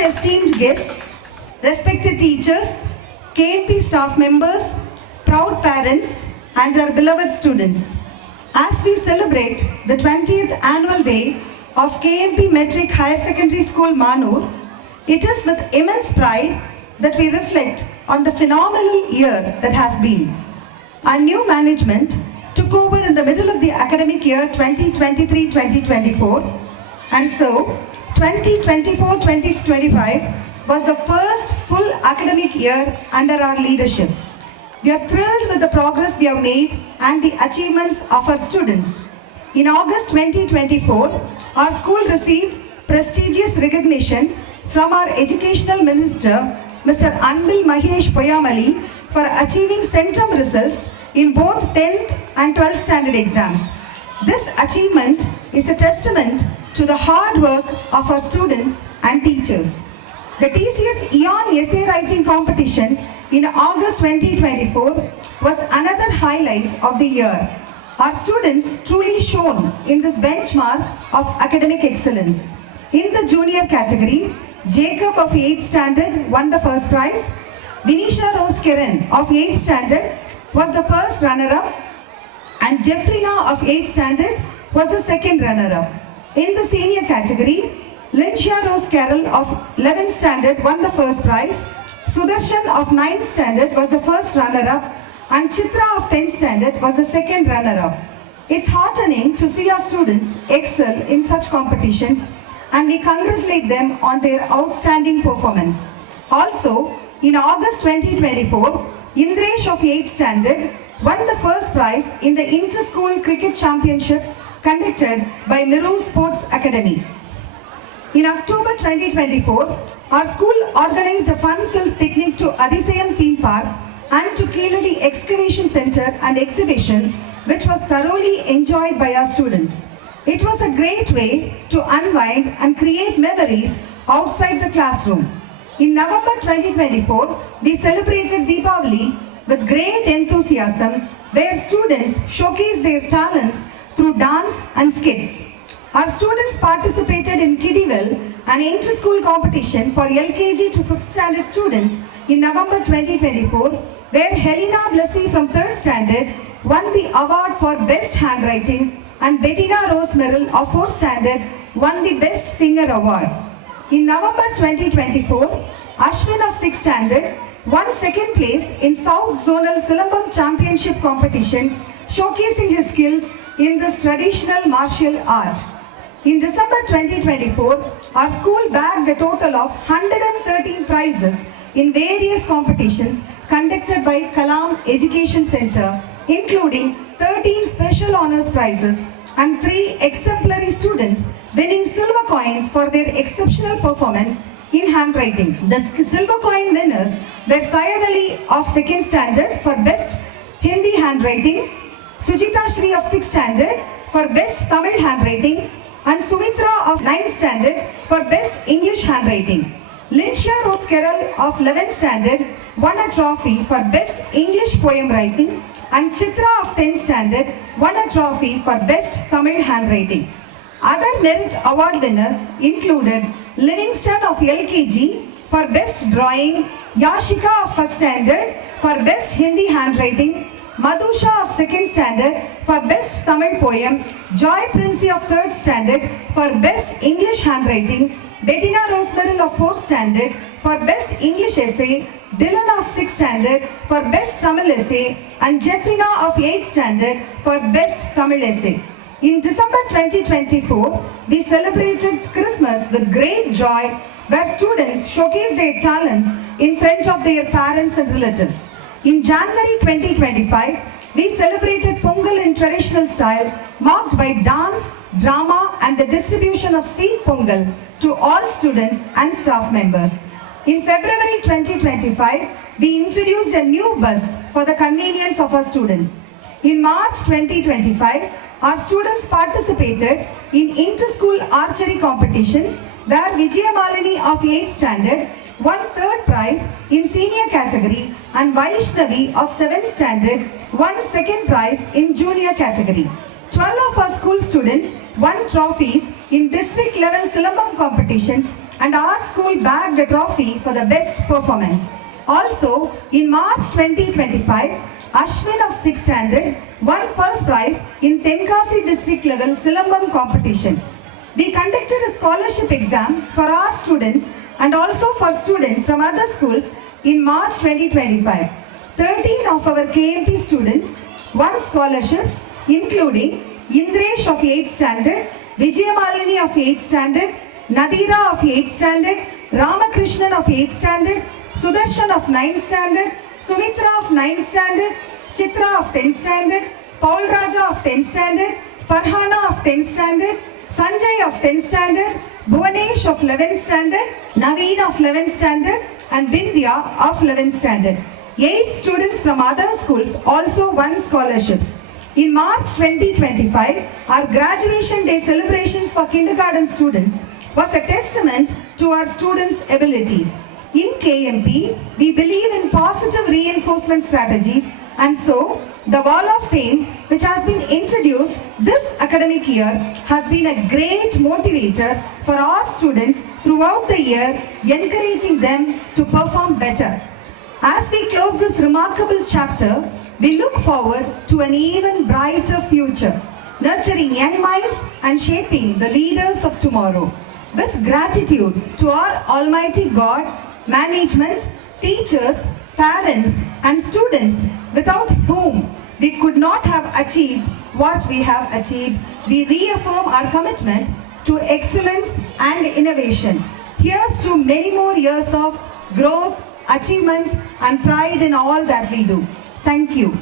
esteemed guests, respected teachers, KMP staff members, proud parents, and our beloved students. As we celebrate the 20th annual day of KMP Metric Higher Secondary School, Manur, it is with immense pride that we reflect on the phenomenal year that has been. Our new management took over in the middle of the academic year 2023-2024, and so 2024-2025 was the first full academic year under our leadership. We are thrilled with the progress we have made and the achievements of our students. In August 2024, our school received prestigious recognition from our Educational Minister, Mr. Anbil Mahesh Poyamali, for achieving centum results in both 10th and 12th standard exams. This achievement is a testament to the hard work of our students and teachers. The TCS EON Essay Writing Competition in August 2024 was another highlight of the year. Our students truly shone in this benchmark of academic excellence. In the junior category, Jacob of 8th standard won the first prize. Vinisha Rose Kiran of 8th standard was the first runner-up, and Jeffrina of 8th standard was the second runner-up. In the senior category, Lyncia Rose Carroll of 11th standard won the first prize. Sudarshan of 9th standard was the first runner-up, and Chitra of 10th standard was the second runner-up. It's heartening to see our students excel in such competitions, and we congratulate them on their outstanding performance. Also, in August 2024, Indresh of 8th standard won the first prize in the Inter-School Cricket Championship conducted by Miru Sports Academy. In October 2024, our school organized a fun-filled picnic to Adisayam Theme Park and to Keladi Excavation Center and Exhibition, which was thoroughly enjoyed by our students. It was a great way to unwind and create memories outside the classroom. In November 2024, we celebrated Deepavali with great enthusiasm, where students showcased their talents through dance and skits. Our students participated in Kiddiewell, an inter-school competition for LKG to 5th standard students in November 2024, where Helena Blessy from 3rd standard won the award for Best Handwriting, and Bettina Rose Merrill of 4th standard won the Best Singer Award. In November 2024, Ashwin of 6th standard won second place in South Zonal Silambam Championship competition, showcasing his skills in this traditional martial art. In December 2024, our school bagged a total of 113 prizes in various competitions conducted by Kalam Education Center, including 13 special honors prizes and 3 exemplary students winning silver coins for their exceptional performance in handwriting. The silver coin winners were Syed Ali of 2nd standard for Best Hindi Handwriting, Sujita Shri of 6th standard for Best Tamil Handwriting, and Sumitra of 9th standard for Best English Handwriting. Lyncia Rose Carroll of 11th standard won a trophy for Best English Poem Writing, and Chitra of 10th standard won a trophy for Best Tamil Handwriting. Other merit award winners included Livingston of LKG for Best Drawing, Yashika of 1st standard for Best Hindi Handwriting, Madhusha of 2nd standard for Best Tamil Poem, Joy Princey of 3rd standard for Best English Handwriting, Bettina Rose Merrill of 4th standard for Best English Essay, Dylan of 6th standard for Best Tamil Essay, and Jeffrina of 8th standard for Best Tamil Essay. In December 2024, we celebrated Christmas with great joy, where students showcased their talents in front of their parents and relatives. In January 2025, we celebrated Pongal in traditional style, marked by dance, drama, and the distribution of sweet Pongal to all students and staff members. In February 2025, we introduced a new bus for the convenience of our students. In March 2025, our students participated in inter-school archery competitions, where Vijaya Malini of 8th standard won 3rd prize in senior category, and Vaishnavi of 7th standard won 2nd prize in junior category. 12 of our school students won trophies in district level Silambam competitions, and our school bagged a trophy for the best performance. Also, in March 2025, Ashwin of 6th standard won first prize in Tenkasi district level Silambam competition. We conducted a scholarship exam for our students and also for students from other schools in March 2025. 13 of our KMP students won scholarships including Indresh of 8th standard, Vijayamalini of 8th standard, Nadira of 8th standard, Ramakrishnan of 8th standard, Sudarshan of 9th standard, Sumitra of 9th standard, Chitra of 10th standard, Paul Raja of 10th standard, Farhana of 10th standard, Sanjay of 10th standard, Bhuvanesh of 11th standard, Naveen of 11th standard and Bindya of 11th standard. 8 students from other schools also won scholarships. In March 2025, our graduation day celebrations for kindergarten students was a testament to our students' abilities. In KMP, we believe in positive reinforcement strategies, and so the Wall of Fame, which has been introduced this academic year, has been a great motivator for our students throughout the year, encouraging them to perform better. As we close this remarkable chapter, we look forward to an even brighter future, nurturing young minds and shaping the leaders of tomorrow. With gratitude to our Almighty God, management, teachers, parents and students, without whom we could not have achieved what we have achieved, we reaffirm our commitment to excellence and innovation. Here's to many more years of growth, achievement and pride in all that we do. Thank you.